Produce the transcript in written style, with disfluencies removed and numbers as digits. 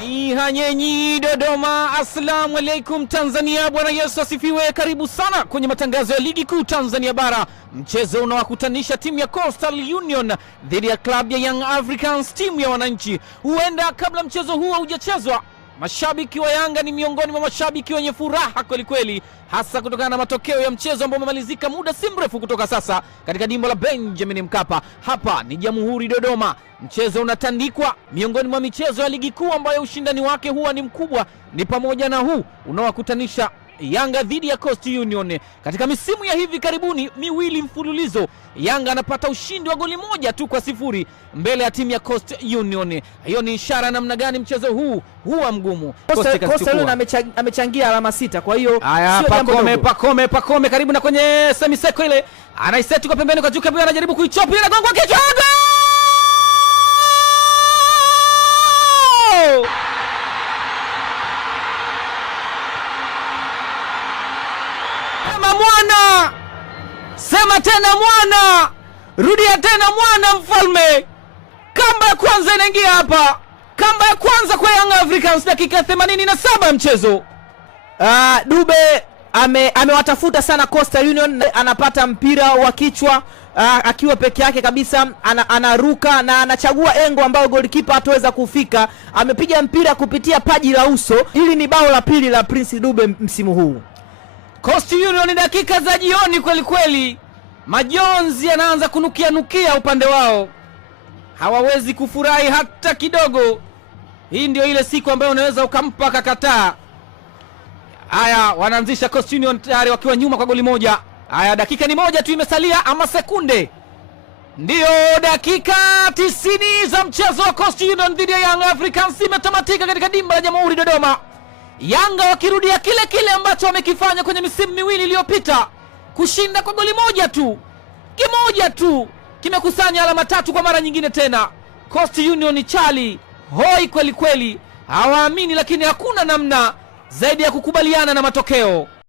Ni hanyenyi Dodoma. Assalamu alaikum Tanzania, Bwana Yesu asifiwe. Karibu sana kwenye matangazo ya ligi kuu Tanzania bara, mchezo unawakutanisha timu ya Coastal Union dhidi ya klabu ya Young Africans, timu ya wananchi. Huenda kabla mchezo huu hujachezwa, mashabiki wa Yanga ni miongoni mwa mashabiki wenye furaha kweli kweli, hasa kutokana na matokeo ya mchezo ambao umemalizika muda si mrefu kutoka sasa katika dimba la Benjamin Mkapa. Hapa ni Jamhuri Dodoma. Mchezo unatandikwa miongoni mwa michezo ya ligi kuu ambayo ushindani wake huwa ni mkubwa, ni pamoja na huu unaowakutanisha Yanga dhidi ya Coastal Union. Katika misimu ya hivi karibuni miwili mfululizo, Yanga anapata ushindi wa goli 1-0 mbele ya timu ya Coastal Union. Hiyo ni ishara namna gani mchezo huu huwa mgumu. Coastal Union amechangia alama 6, kwa hiyo Pakome karibu na kwenye semiseko ile, anaiseti kwa pembeni kwa juu kabisa, anajaribu kuichopa ile gongo kichwa. Mwana, sema tena mwana, rudia tena mwana mfalme. Kamba ya kwanza inaingia hapa, kamba ya kwanza kwa Young Africans, dakika 87 ya mchezo. Dube amewatafuta sana Coastal Union, anapata mpira wa kichwa akiwa peke yake kabisa, anaruka na anachagua engo ambayo golikipa hataweza kufika. Amepiga mpira kupitia paji la uso. Hili ni bao la pili la Prince Dube msimu huu. Coastal Union ni dakika za jioni kweli kweli, majonzi yanaanza nukia upande wao, hawawezi kufurahi hata kidogo. Hii ndio ile siku ambayo unaweza ukampa kakataa. Haya, wanaanzisha Coastal Union tayari wakiwa nyuma kwa goli moja. Haya, dakika ni moja tu imesalia, ama sekunde. Ndio dakika 90 za mchezo wa Coastal Union dhidi ya Young Africans imetamatika katika dimba la Jamhuri Dodoma. Yanga wakirudia kile ambacho wamekifanya kwenye misimu miwili iliyopita, kushinda kwa goli kimoja tu kimekusanya alama 3 kwa mara nyingine tena. Coastal Union chali hoi kweli kweli, hawaamini, lakini hakuna namna zaidi ya kukubaliana na matokeo.